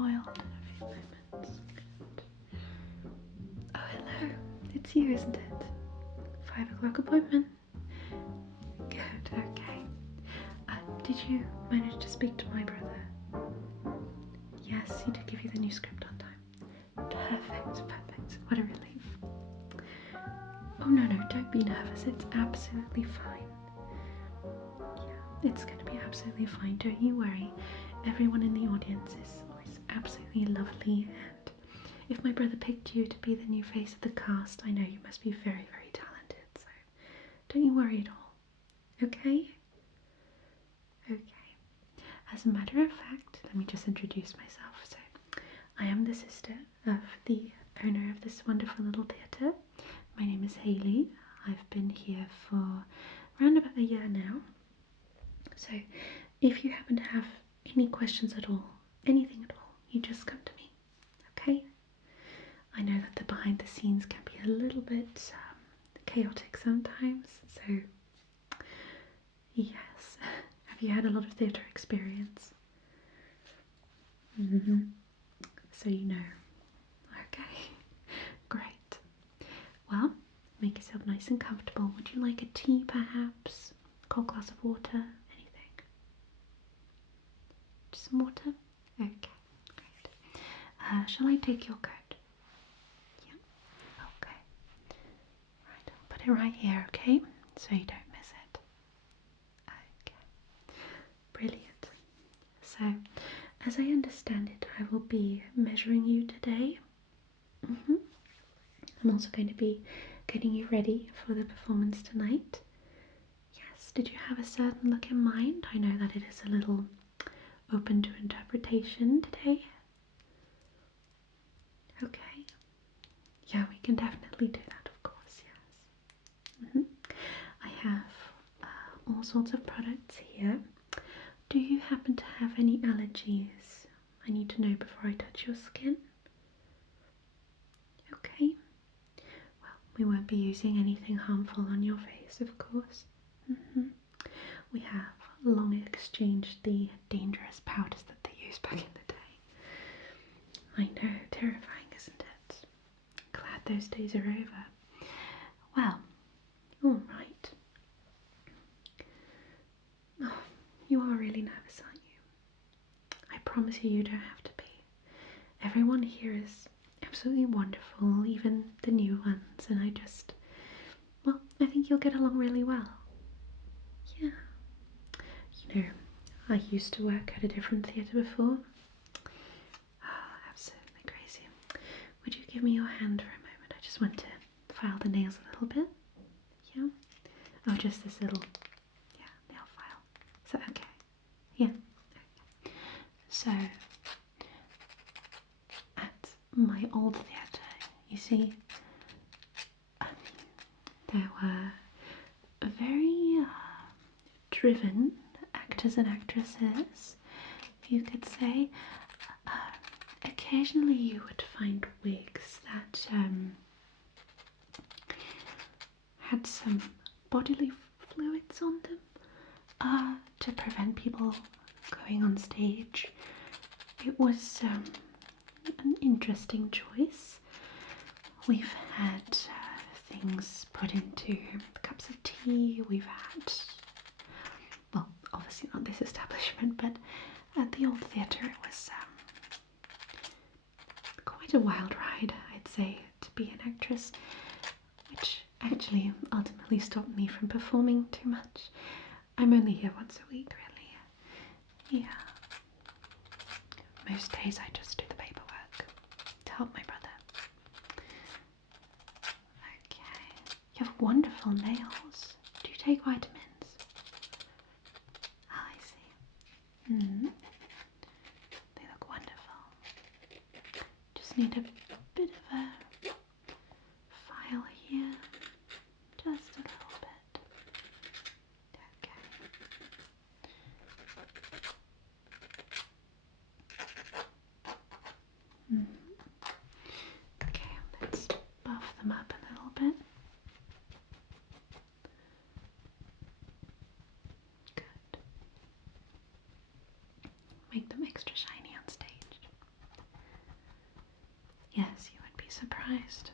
spoiled in a few moments. Good. Oh, hello. It's you, isn't it? 5 o'clock appointment. Good, okay. Did you manage to speak to my brother? Yes, he did give you the new script on time. Perfect, perfect. What a relief. Oh, no, don't be nervous. It's absolutely fine. Yeah, it's going to be absolutely fine. Don't you worry. Everyone in the audience is absolutely lovely, and if my brother picked you to be the new face of the cast, I know you must be very, very talented, so don't you worry at all. Okay? Okay. As a matter of fact, let me just introduce myself. So, I am the sister of the owner of this wonderful little theatre. My name is Hayley. I've been here for around about a year now. So, if you happen to have any questions at all, anything at all, you just come to me, okay? I know that the behind the scenes can be a little bit chaotic sometimes, so yes. Have you had a lot of theatre experience? So you know. Okay, great. Well, make yourself nice and comfortable. Would you like a tea perhaps? Cold glass of water? Anything? Just some water? Okay, great. Shall I take your coat? Yeah, okay. Right, I'll put it right here, okay? So you don't miss it. Okay, brilliant. So, as I understand it, I will be measuring you today. I'm also going to be getting you ready for the performance tonight. Yes, did you have a certain look in mind? I know that it is a little open to interpretation today. Okay. Yeah, we can definitely do that, of course, yes. I have all sorts of products here. Do you happen to have any allergies I need to know before I touch your skin? Okay. Well, we won't be using anything harmful on your face, of course. We have long exchanged the dangerous powders that they used back in the day. I know, terrifying, isn't it? Glad those days are over. Well, all right. Oh, you are really nervous, aren't you? I promise you, you don't have to be. Everyone here is absolutely wonderful, even the new ones, and I think you'll get along really well. Yeah. You know, I used to work at a different theatre before. Oh, absolutely crazy. Would you give me your hand for a moment? I just want to file the nails a little bit. Yeah? Oh, just this little, nail file. Is that okay? Yeah? Okay. So, at my old theatre, you see, there were very driven actors and actresses, you could say. Occasionally you would find wigs that had some bodily fluids on them to prevent people going on stage. It was an interesting choice. We've had things put into cups of tea. We've had, well, obviously not this establishment, but at the old theatre it was quite a wild ride, I'd say, to be an actress, which actually ultimately stopped me from performing too much. I'm only here once a week, really. Yeah. Most days I just do the paperwork to help my brother. Okay. You have wonderful nails. Do you take vitamins? Ah, I see. They look wonderful. Just need a bit of a file here. Just a little bit. Okay. Okay, let's buff them up a little bit. Good. Make them extra shiny on stage. surprised.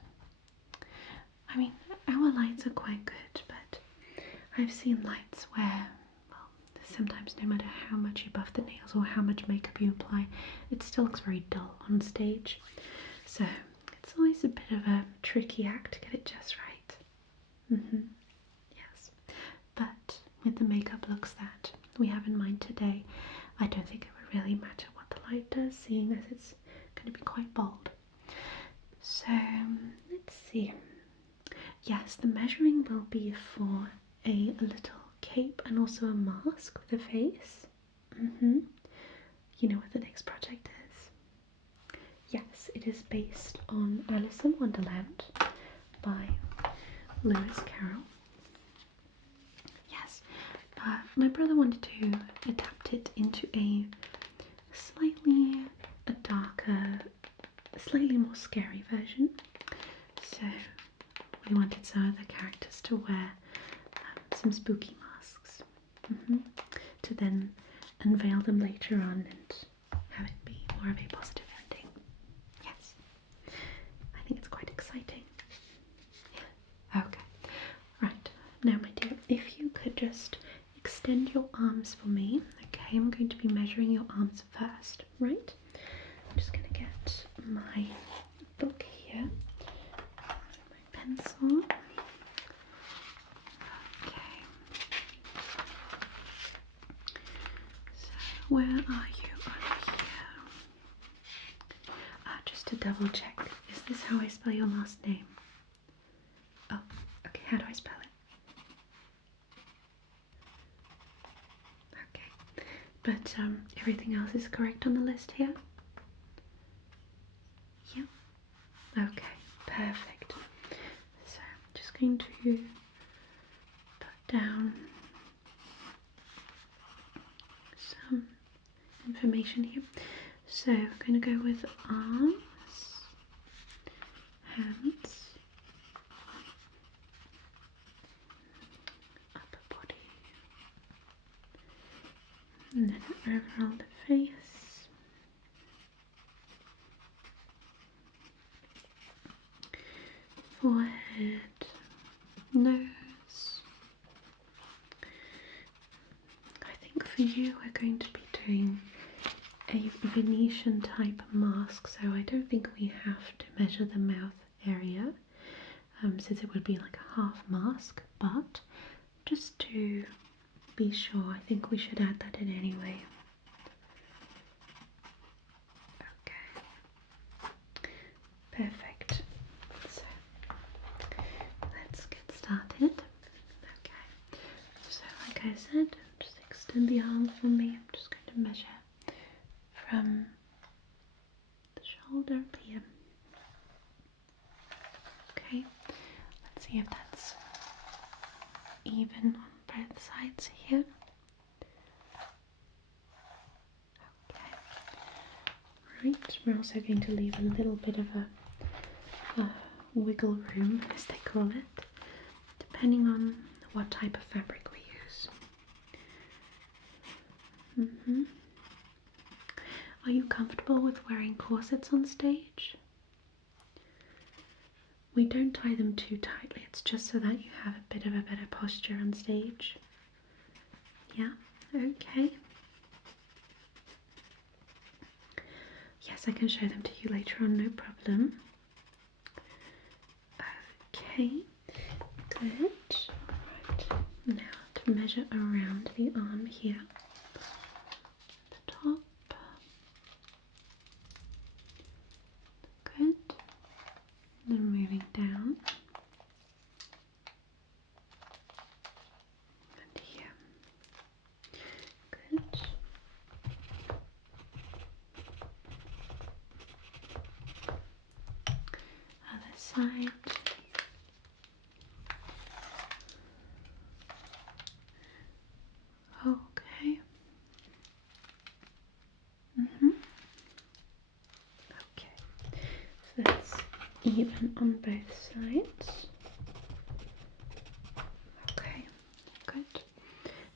I mean, our lights are quite good, but I've seen lights where, well, sometimes no matter how much you buff the nails or how much makeup you apply, it still looks very dull on stage. So it's always a bit of a tricky act to get it just right. Yes. But with the makeup looks that we have in mind today, I don't think it would really matter what the light does, seeing as it's going to be quite bold. So let's see. Yes, the measuring will be for a little cape and also a mask with a face. You know what the next project is? Yes, it is based on Alice in Wonderland by Lewis Carroll. Yes, my brother wanted to adapt it into a slightly darker, slightly more scary version. So we wanted some of the characters to wear some spooky masks to then unveil them later on and have it be more of a positive ending. Yes, I think it's quite exciting. Yeah. Okay, right, now my dear, if you could just extend your arms for me. Okay, I'm going to be measuring your arms first, right? I'm just going to get my book here, my pencil. Okay. So where are you on here? Just to double check, is this how I spell your last name? Oh, okay, how do I spell it? Okay, but everything else is correct on the list here? Yeah. Okay, perfect. So I'm just going to put down some information here. So we're going to go with arms, hands, upper body, and then overall the face. Forehead, nose. I think for you we're going to be doing a Venetian type mask, so I don't think we have to measure the mouth area since it would be like a half mask, but just to be sure, I think we should add that in anyway. Okay, perfect. So let's get started. Okay, so like I said, just extend the arm for me. I'm just going to measure from the shoulder up here. Okay, let's see if that's even on both sides here. Okay, right, we're also going to leave a little bit of a wiggle room, as they call it, depending on what type of fabric we use. Are you comfortable with wearing corsets on stage? We don't tie them too tightly, it's just so that you have a bit of a better posture on stage. Yeah, okay. Yes, I can show them to you later on, no problem. Okay, good. Right, now to measure around the arm here. The top. Good. Then moving down. And here. Good. Other side. Okay. Okay. So that's even on both sides. Okay, good.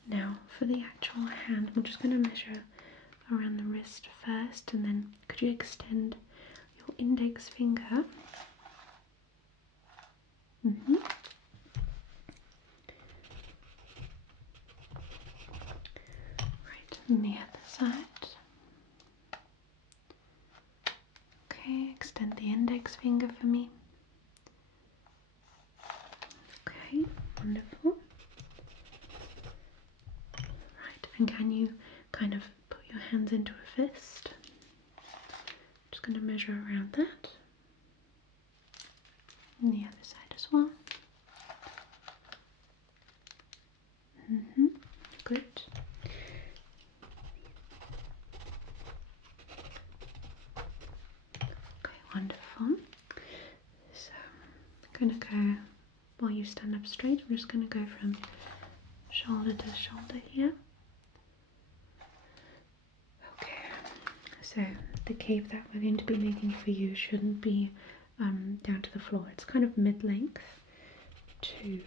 Now for the actual hand, I'm just going to measure around the wrist first, and then could you extend your index finger Mm-hmm. Right, and the other side. Okay, extend the index finger for me. Okay, wonderful. Right, and can you kind of put your hands into a fist? Just going to measure around that. And the other side as well. Mm-hmm. Good. Okay, wonderful. So I'm going to go, while you stand up straight, I'm just going to go from shoulder to shoulder here. Okay, so the cape that we're going to be making for you shouldn't be down to the floor. It's kind of mid-length to,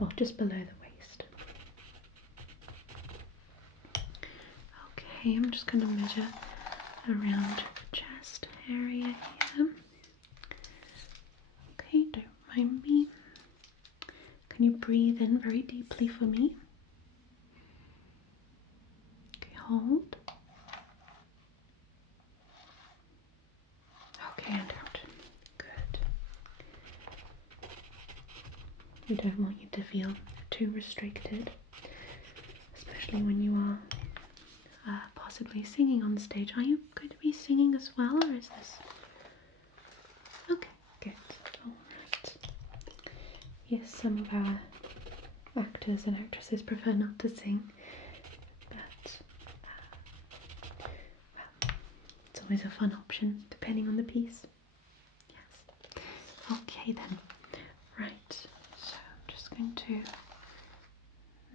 well, just below the waist. Okay, I'm just going to measure around the chest area here. Okay, don't mind me. Can you breathe in very deeply for me? Okay, hold. Okay, and out. Good. We don't want you to feel too restricted, especially when you are possibly singing on stage. Are you going to be singing as well, or is this? Okay, good. Alright. Yes, some of our actors and actresses prefer not to sing, but well, it's always a fun option depending on the piece. Yes. Okay then. Right, so I'm just going to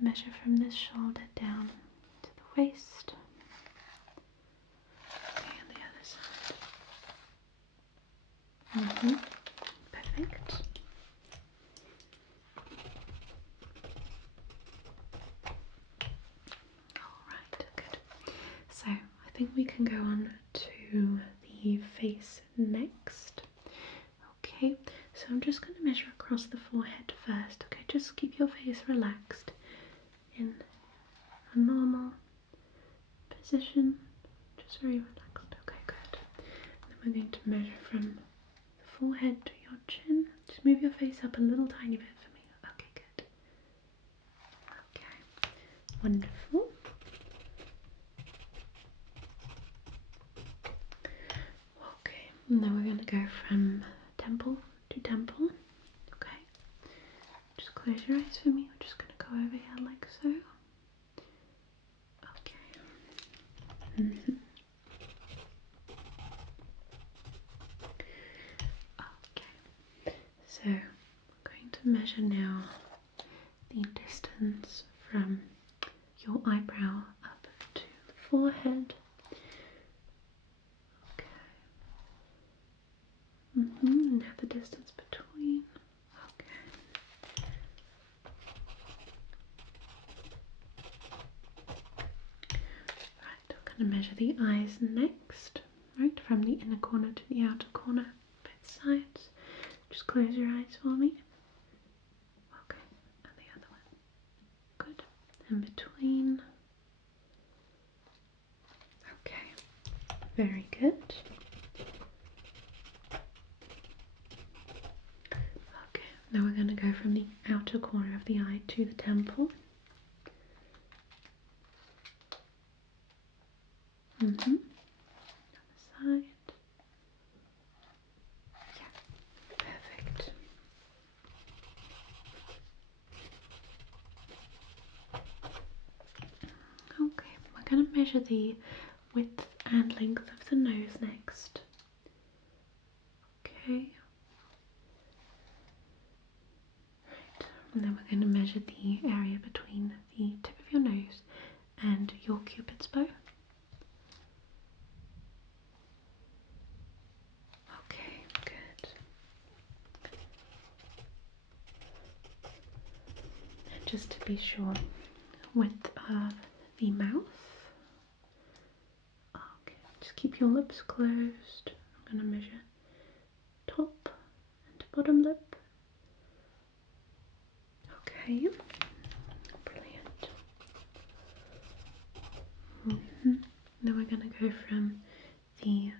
measure from this shoulder down to the waist. Okay, on the other side. Perfect. Alright, good. So I think we can go on to the face next. Okay, so I'm just going to measure across the forehead first. Okay, just keep your face relaxed in a normal position, just very relaxed. Okay, good. And then we're going to measure from the forehead to your chin. Just move your face up a little tiny bit for me. Okay, good. Okay, wonderful. Okay, now we're going to go from temple to temple. Okay, just close your eyes for me. We're just going to go over here like so. Okay. Okay, so I'm going to measure now the distance from your eyebrow up to the forehead. Okay. Now the distance between. Okay. Right, I'm going to measure the eyes next. Right, from the inner corner to the outer corner, both sides. Just close your eyes for me. Okay, and the other one. Good. In between. Okay, very good. Okay, now we're going to go from the outer corner of the eye to the temple. Other side. Yeah, perfect. Okay, we're going to measure the width and length of the nose next. Okay. Right, and then we're going to measure the area between the tip of your nose and your cupid's bow. Okay, good. And just to be sure, width of the mouth. Okay, just keep your lips closed. I'm going to measure top bottom lip. Okay, brilliant. Now we're going to go from the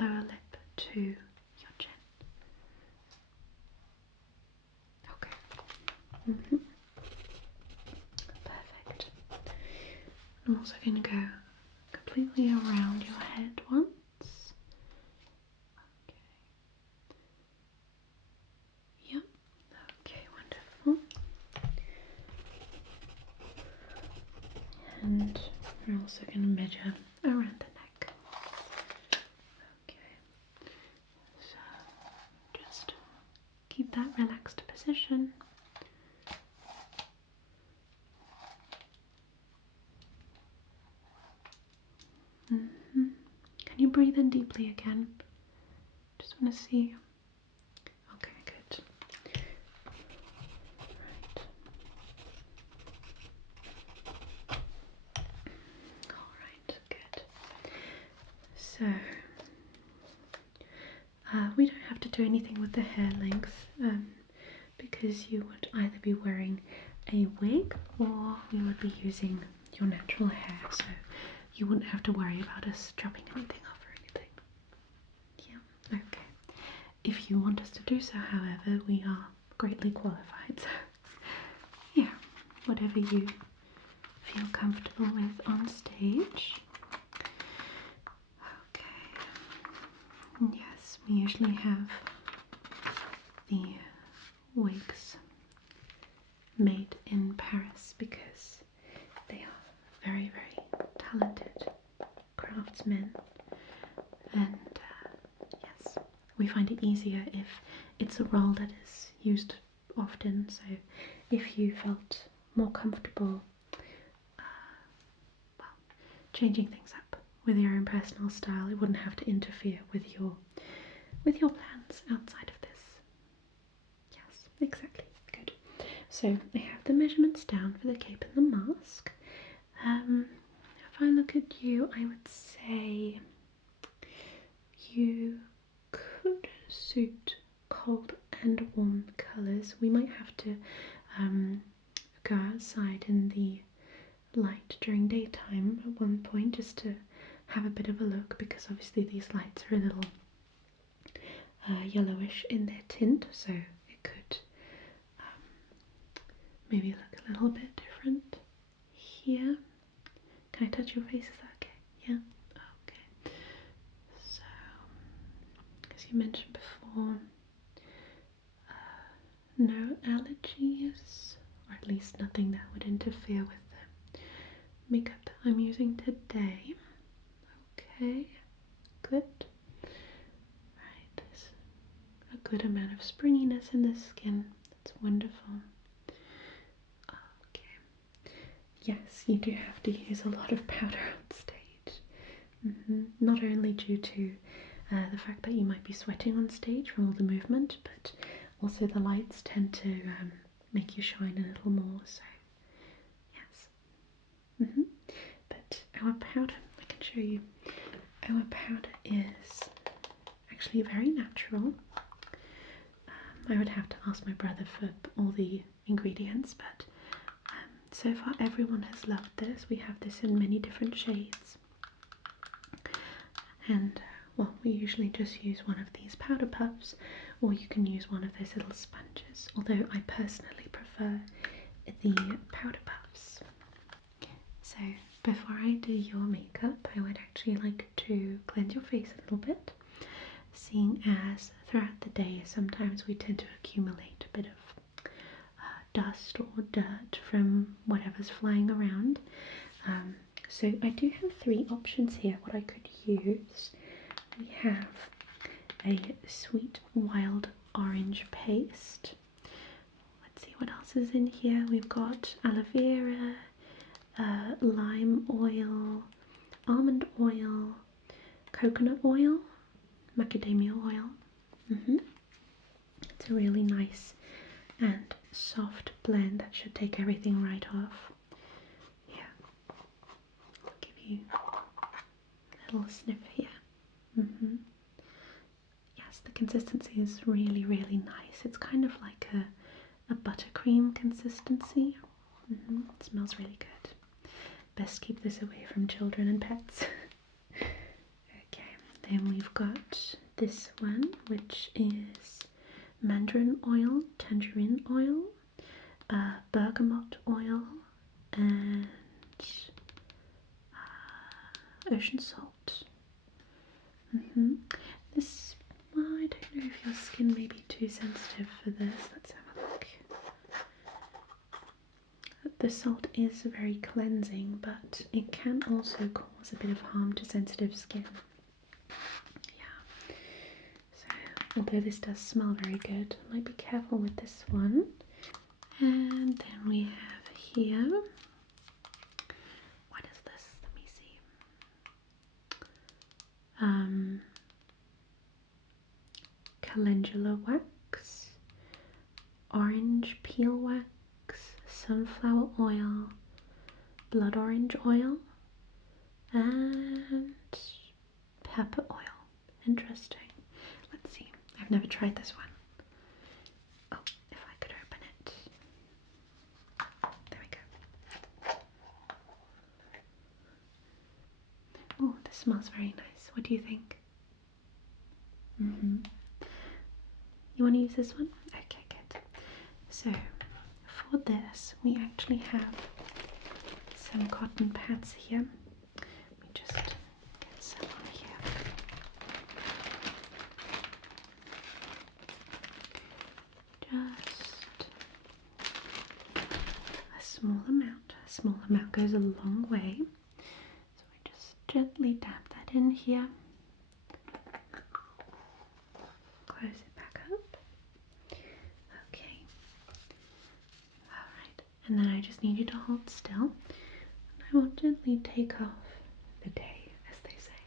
lower lip to your chin. Okay. Perfect. I'm also going to go completely around your head once. Okay. Yep. Okay, wonderful. And we're also going to measure around the neck. Okay. So just keep that relaxed position. Can you breathe in deeply again? Just want to see. Okay, good. Alright, good. So, we don't have to do anything with the hair length because you would either be wearing a wig or we would be using your natural hair, so you wouldn't have to worry about us dropping anything off or anything. Yeah, okay. If you want us to do so, however, we are greatly qualified, so yeah, whatever you feel comfortable with on stage. Okay, yes, we usually have the wigs made in Paris because they are very, very talented craftsmen, and yes, we find it easier if it's a role that is used often. So if you felt more comfortable changing things up with your own personal style, it wouldn't have to interfere with your plans outside of this. Yes, exactly. Good. So I have the measurements down for the cape and the mask. If I look at you, I would say you could suit cold and warm colours. We might have to go outside in the light during daytime at one point just to have a bit of a look, because obviously these lights are a little yellowish in their tint, so it could maybe look a little bit different here. Can I touch your face? Is that okay? Yeah? Okay. So, as you mentioned before, no allergies, or at least nothing that would interfere with the makeup that I'm using today. Okay, good. Right, there's a good amount of springiness in the skin. That's wonderful. Okay. Yes, you do have to use a lot of powder on stage. Not only due to the fact that you might be sweating on stage from all the movement, but also the lights tend to make you shine a little more, so yes. But our powder, I can show you, our powder is actually very natural. I would have to ask my brother for all the ingredients, but so far everyone has loved this. We have this in many different shades. And well, we usually just use one of these powder puffs, or you can use one of those little sponges, although I personally prefer the powder puffs. So before I do your makeup, I would actually like to cleanse your face a little bit, seeing as throughout the day sometimes we tend to accumulate a bit of dust or dirt from whatever's flying around. So I do have three options here what I could use. We have a sweet wild orange paste. Let's see what else is in here. We've got aloe vera, lime oil, almond oil, coconut oil, macadamia oil. It's a really nice and soft blend that should take everything right off. Yeah, I'll give you a little sniff here. Yes, Yes, the consistency is really, really nice. It's kind of like a buttercream consistency. It smells really good. Best keep this away from children and pets. Okay, then we've got this one, which is mandarin oil, tangerine oil, bergamot oil, and ocean salt. This, well, I don't know if your skin may be too sensitive for this. Let's have a look. The salt is very cleansing, but it can also cause a bit of harm to sensitive skin. Yeah. So, although this does smell very good, I might be careful with this one. And then we have here, what is this? Let me see. Calendula wax, orange peel wax, sunflower oil, blood orange oil, and pepper oil. Interesting. Let's see. I've never tried this one. Oh, if I could open it. There we go. Oh, this smells very nice. What do you think? You want to use this one? Okay, good. So, for this, we actually have some cotton pads here. Let me just get some on here. Just a small amount. A small amount goes a long way. So we just gently dab that in here. Close it back up. Okay. Alright. And then I just need you to hold still. And I will gently take off the day, as they say.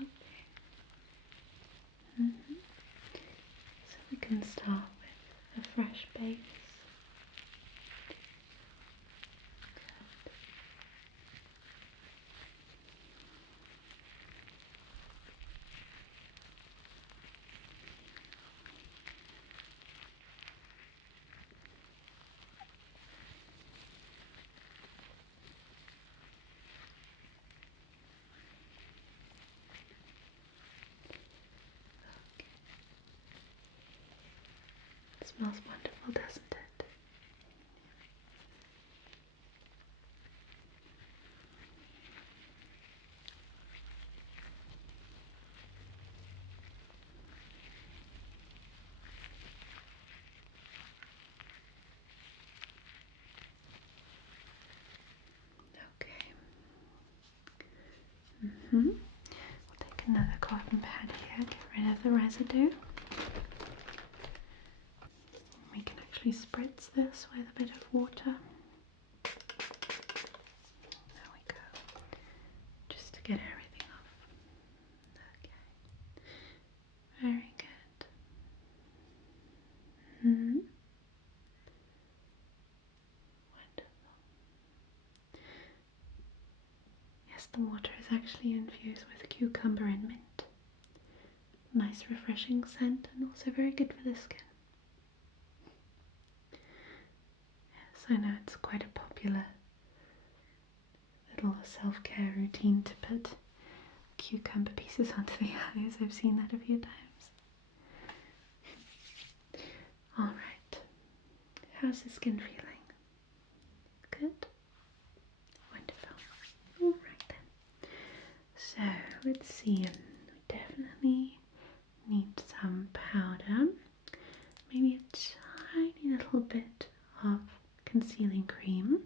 Okay. So we can start with a fresh base. It smells wonderful, doesn't it? Okay. We'll take another cotton pad here, get rid of the residue. We can actually spritz this with a bit of water. There we go. Just to get everything off. Okay. Very good. Wonderful. Yes, the water is actually infused with cucumber and mint. Nice refreshing scent and also very good for the skin. Yes, I know it's quite a popular little self-care routine to put cucumber pieces onto the eyes. I've seen that a few times. Alright, how's the skin feeling? Good? Wonderful. Alright then. So, let's see. We definitely need some powder. Maybe a tiny little bit of concealing cream.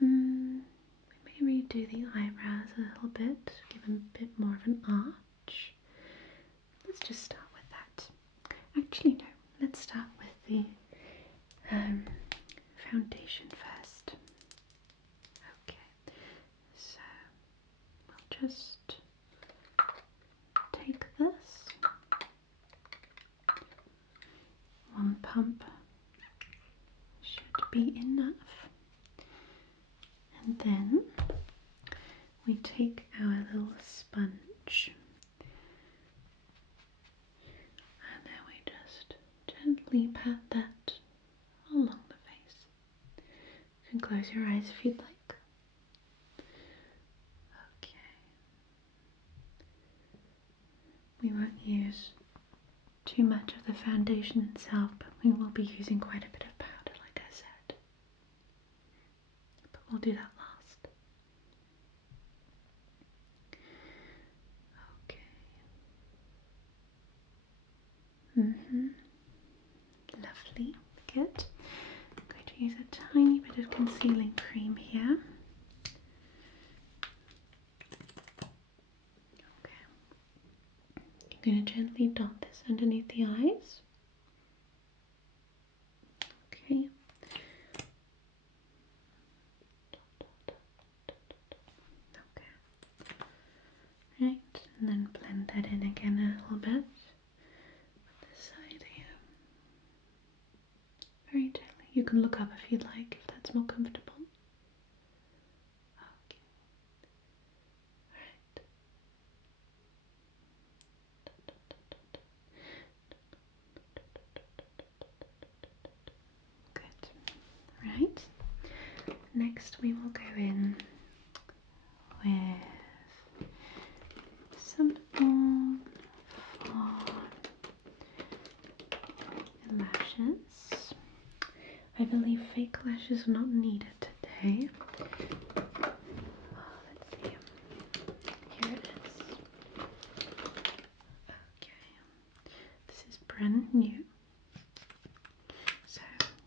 Maybe do the eyebrows a little bit, give them a bit more of an arch. Let's just start with that. Actually, no, let's start with the foundation first. Okay, so we'll just take this. One pump should be enough. And then we take our little sponge gently pat that along the face. You can close your eyes if you'd like. Okay. We won't use too much of the foundation itself, but we will be using quite a bit of powder, like I said. But we'll do that last. Okay. Lovely. Good. I'm going to use a tiny bit of concealing cream here. Okay. I'm going to gently dot this underneath the eyes. Okay. Okay. Right, and then blend that in again a little bit with this side here. Very gently. You can look up if you'd like, if that's more comfortable. Okay. Right. Good. Right. Next we will go in with something for lashes. I believe fake lashes are not needed today. Let's see. Here it is. Okay. This is brand new. So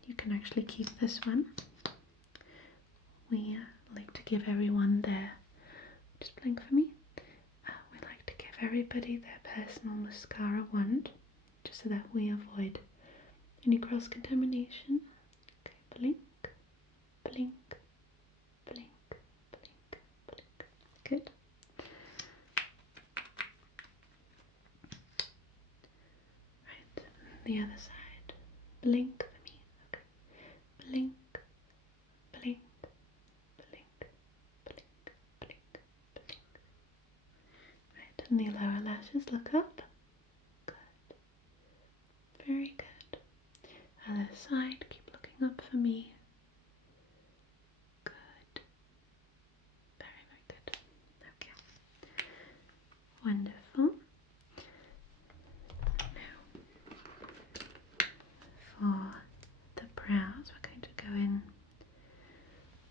you can actually keep this one. We like to give everyone their, just blink for me. We like to give everybody their personal mascara wand, just so that we avoid any cross-contamination. Okay, blink, blink, blink, blink, blink. Good. Right, the other side. Blink for me. Okay. Blink, blink, blink, blink, blink, blink. Right, and the lower lashes, look up. Good. Very good. Other side, keep looking up for me. Good. Very, very good. Okay. Wonderful. Now, for the brows, we're going to go in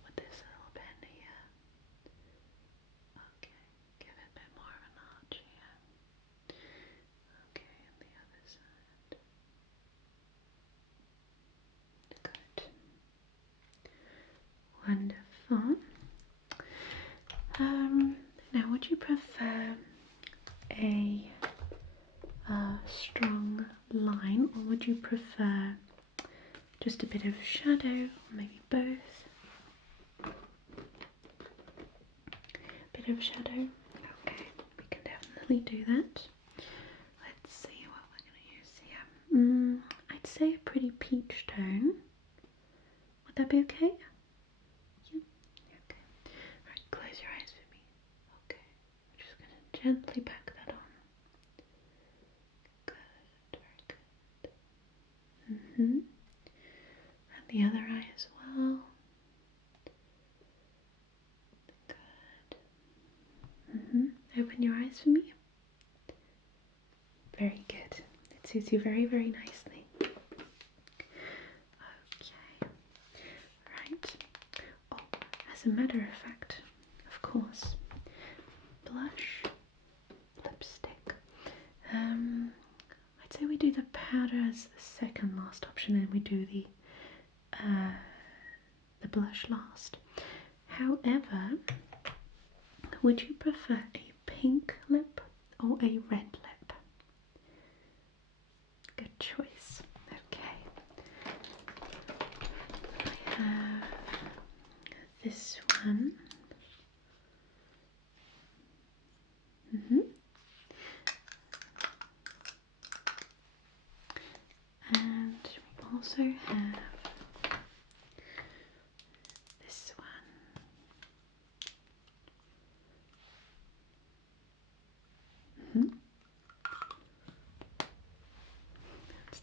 with this little pen here. Okay, give it a bit more of an arch here. Okay, and the other side. Good. Wonderful. Now, would you prefer a strong line, or would you prefer just a bit of shadow, or maybe both? A bit of shadow? Okay, we can definitely do that. Let's see what we're going to use here. I'd say a pretty peach tone. Would that be okay? Yeah. Okay. Alright, close your eyes for me. Okay. I'm just going to gently pack that on. Good, very good. And the other eye as well. Good. Open your eyes for me. Very good. It suits you very, very nicely. Okay. Right. Oh, as a matter of fact, of course, blush, lipstick. I'd say we do the powder as the second last option, and we do the blush last. However, would you prefer a pink lip or a red lip? Good choice. Okay. I have this one. And we also have this one. Let's